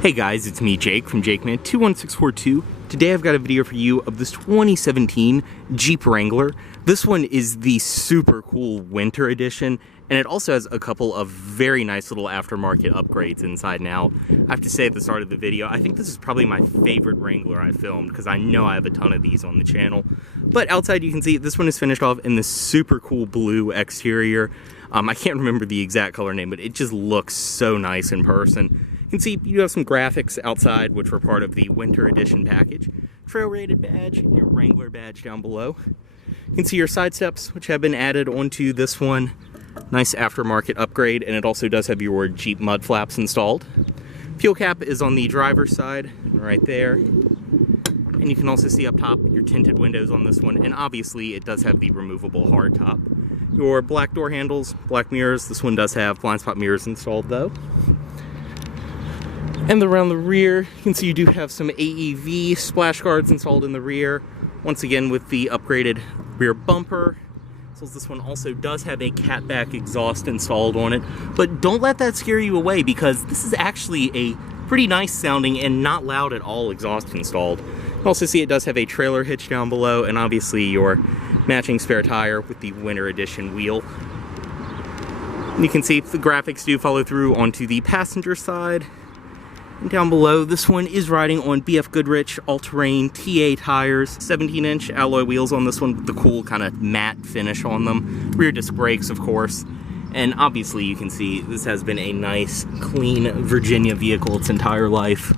Hey guys, it's me Jake from JakeMan21642. Today I've got a video for you of this 2017 Jeep Wrangler. This one is the super cool winter edition, and it also has a couple of very nice little aftermarket upgrades inside now. I have to say at the start of the video, I think this is probably my favorite Wrangler I filmed, because I know I have a ton of these on the channel. But outside you can see this one is finished off in this super cool blue exterior. I can't remember the exact color name, but it just looks so nice in person. You can see you have some graphics outside, which were part of the Winter Edition package. Trail rated badge and your Wrangler badge down below. You can see your side steps, which have been added onto this one. Nice aftermarket upgrade, and it also does have your Jeep mud flaps installed. Fuel cap is on the driver's side, right there. And you can also see up top your tinted windows on this one, and obviously it does have the removable hardtop. Your black door handles, black mirrors. This one does have blind spot mirrors installed though. And around the rear, you can see you do have some AEV splash guards installed in the rear. Once again with the upgraded rear bumper. So this one also does have a catback exhaust installed on it. But don't let that scare you away, because this is actually a pretty nice sounding and not loud at all exhaust installed. You can also see it does have a trailer hitch down below, and obviously your matching spare tire with the Winter Edition wheel. And you can see the graphics do follow through onto the passenger side. And down below, this one is riding on BF Goodrich all-terrain TA tires, 17-inch alloy wheels on this one with the cool kind of matte finish on them. Rear disc brakes, of course. And obviously you can see this has been a nice, clean Virginia vehicle its entire life.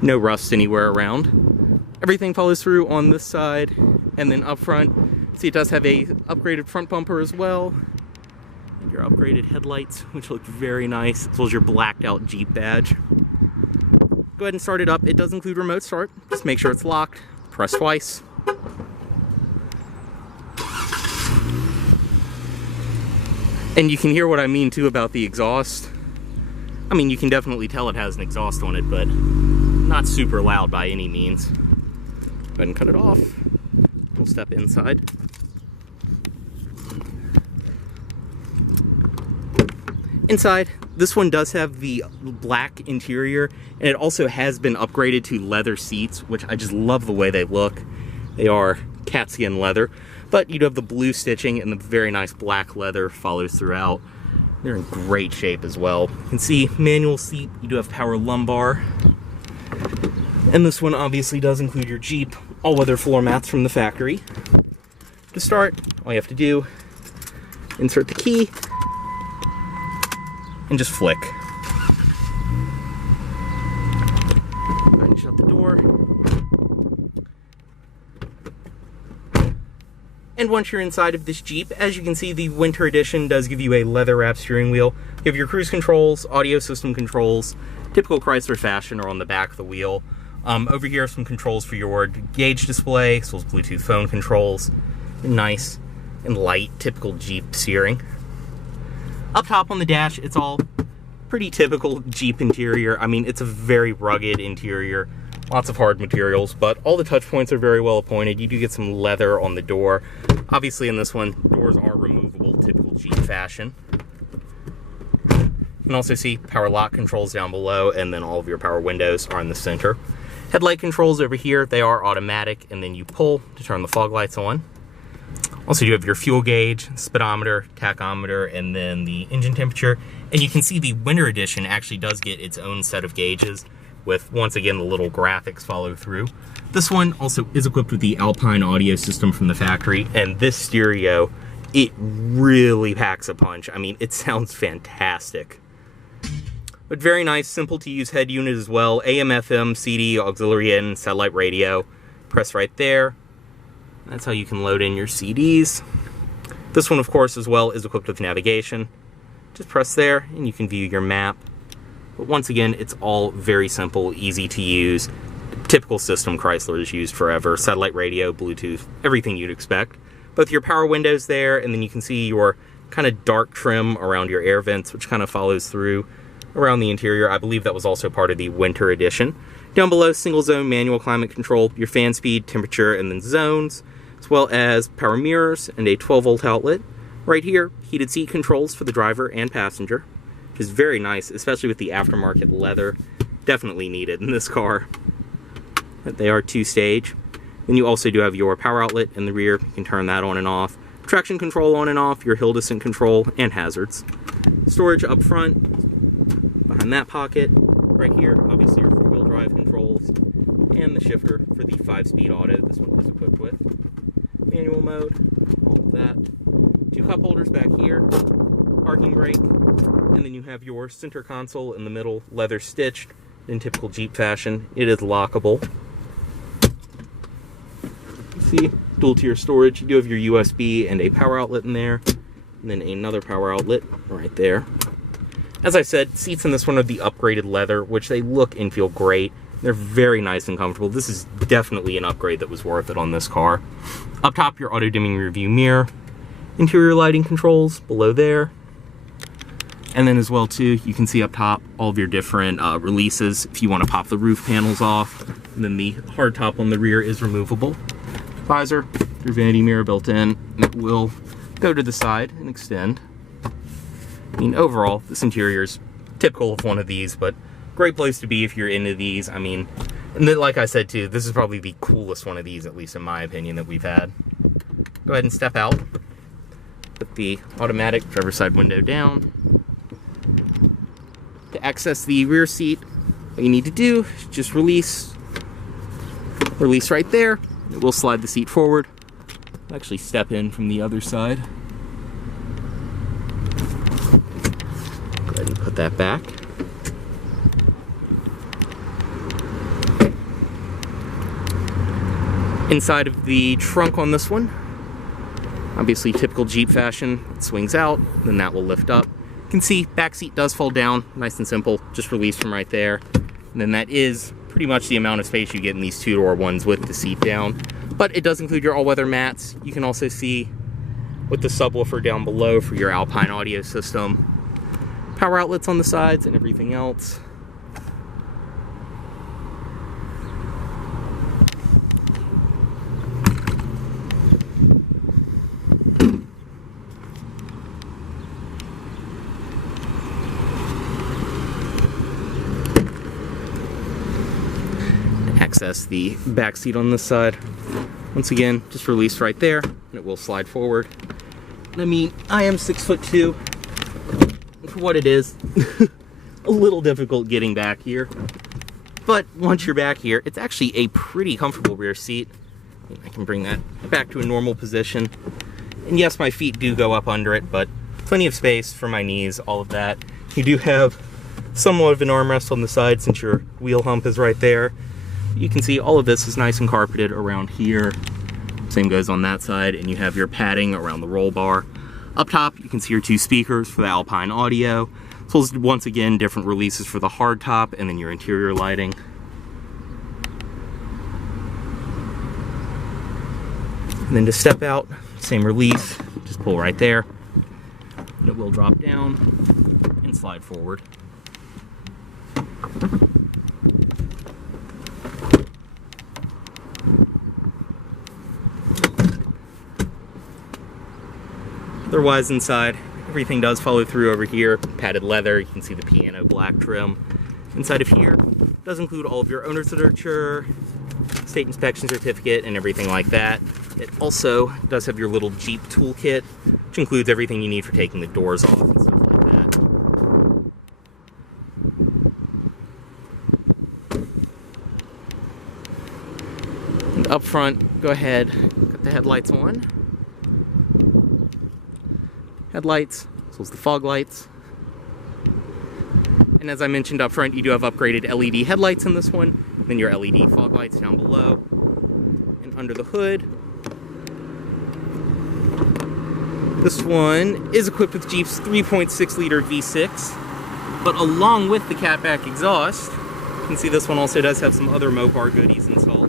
No rust anywhere around. Everything follows through on this side. And then up front, see it does have a upgraded front bumper as well. And your upgraded headlights, which look very nice, as well as your blacked out Jeep badge. Go ahead and start it up. It does include remote start. Just make sure it's locked. Press twice. And you can hear what I mean too about the exhaust. I mean, you can definitely tell it has an exhaust on it, but not super loud by any means. Go ahead and cut it off. We'll step inside. Inside, this one does have the black interior, and it also has been upgraded to leather seats, which I just love the way they look. They are cat skin leather, but you do have the blue stitching, and the very nice black leather follows throughout. They're in great shape as well. You can see manual seat, you do have power lumbar. And this one obviously does include your Jeep all-weather floor mats from the factory. To start, all you have to do, insert the key, and just flick. Go ahead and shut the door. And once you're inside of this Jeep, as you can see, the Winter Edition does give you a leather wrap steering wheel. You have your cruise controls, audio system controls, typical Chrysler fashion are on the back of the wheel. Over here are some controls for your gauge display, as well as Bluetooth phone controls. Nice and light, typical Jeep steering. Up top on the dash, it's all pretty typical Jeep interior. I mean, it's a very rugged interior, lots of hard materials, but all the touch points are very well appointed. You do get some leather on the door. Obviously in this one, doors are removable, typical Jeep fashion. You can also see power lock controls down below, and then all of your power windows are in the center. Headlight controls over here, they are automatic, and then you pull to turn the fog lights on. Also, you have your fuel gauge, speedometer, tachometer, and then the engine temperature. And you can see the Winter Edition actually does get its own set of gauges with, once again, the little graphics follow through. This one also is equipped with the Alpine audio system from the factory, and this stereo, it really packs a punch. I mean, it sounds fantastic. But very nice, simple to use head unit as well. AM, FM, CD, auxiliary in, satellite radio. Press right there. That's how you can load in your CDs. This one, of course, as well, is equipped with navigation. Just press there, and you can view your map. But once again, it's all very simple, easy to use. Typical system Chrysler has used forever. Satellite radio, Bluetooth, everything you'd expect. Both your power windows there, and then you can see your kind of dark trim around your air vents, which kind of follows through around the interior. I believe that was also part of the Winter Edition. Down below, single zone manual climate control, your fan speed, temperature, and then zones, as well as power mirrors and a 12-volt outlet. Right here, heated seat controls for the driver and passenger, which is very nice, especially with the aftermarket leather. definitely needed in this car. But they are 2-stage. Then you also do have your power outlet in the rear. You can turn that on and off. Traction control on and off, your hill descent control, and hazards. Storage up front, behind that pocket. Right here, obviously your 4-wheel drive controls, and the shifter for the 5-speed auto this one is equipped with. Manual mode, all of that. 2 cup holders back here, parking brake, and then you have your center console in the middle, leather stitched in typical Jeep fashion. It is lockable. See, dual tier storage. You do have your USB and a power outlet in there, and then another power outlet right there. As I said, seats in this one are the upgraded leather, which they look and feel great. They're very nice and comfortable. This is definitely an upgrade that was worth it on this car. Up top, your auto dimming rearview mirror, interior lighting controls below there, and then as well too, you can see up top all of your different releases if you want to pop the roof panels off. And then the hard top on the rear is removable. Visor, your vanity mirror built in, and it will go to the side and extend. I mean, overall, this interior is typical of one of these, but great place to be if you're into these. I mean, and then, like I said too, this is probably the coolest one of these, at least in my opinion, that we've had. Go ahead and step out. Put the automatic driver's side window down. To access the rear seat, what you need to do is just release right there. It will slide the seat forward. I'll actually step in from the other side. Go ahead and put that back. Inside of the trunk on this one, obviously typical Jeep fashion, it swings out, then that will lift up. You can see back seat does fall down, nice and simple, just released from right there. And then that is pretty much the amount of space you get in these 2-door ones with the seat down. But it does include your all-weather mats. You can also see with the subwoofer down below for your Alpine audio system. Power outlets on the sides and everything else. Access the back seat on this side. Once again, just released right there, and it will slide forward. And I mean, I am 6'2". For what it is, a little difficult getting back here. But once you're back here, it's actually a pretty comfortable rear seat. I can bring that back to a normal position. And yes, my feet do go up under it, but plenty of space for my knees, all of that. You do have somewhat of an armrest on the side since your wheel hump is right there. You can see all of this is nice and carpeted around here. Same goes on that side, and you have your padding around the roll bar. Up top, you can see your 2 speakers for the Alpine audio. So once again, different releases for the hard top and then your interior lighting. And then to step out, same release, just pull right there. And it will drop down and slide forward. Otherwise inside, everything does follow through over here. Padded leather, you can see the piano black trim. Inside of here does include all of your owner's literature, state inspection certificate, and everything like that. It also does have your little Jeep toolkit, which includes everything you need for taking the doors off and stuff like that. And up front, go ahead, got the headlights on. Headlights, as well as the fog lights. And as I mentioned up front, you do have upgraded LED headlights in this one, then your LED fog lights down below. And under the hood, this one is equipped with Jeep's 3.6 liter V6, but along with the catback exhaust, you can see this one also does have some other Mopar goodies installed.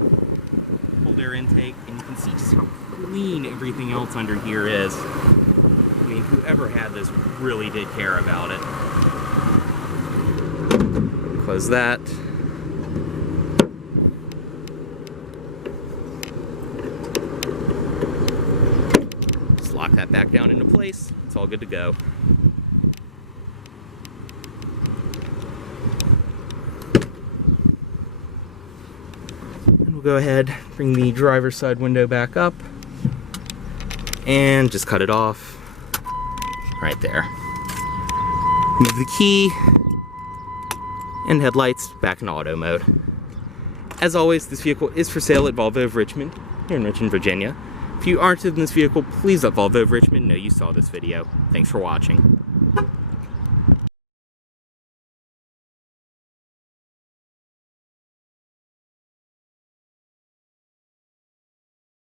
Cold air intake, and you can see just how clean everything else under here is. I mean, whoever had this really did care about it. Close that. Just lock that back down into place. It's all good to go. go ahead, bring the driver's side window back up, and just cut it off right there. Move the key and headlights back in auto mode. As always, this vehicle is for sale at Volvo of Richmond, here in Richmond, Virginia. If you are interested in this vehicle, please let Volvo of Richmond know you saw this video. Thanks for watching.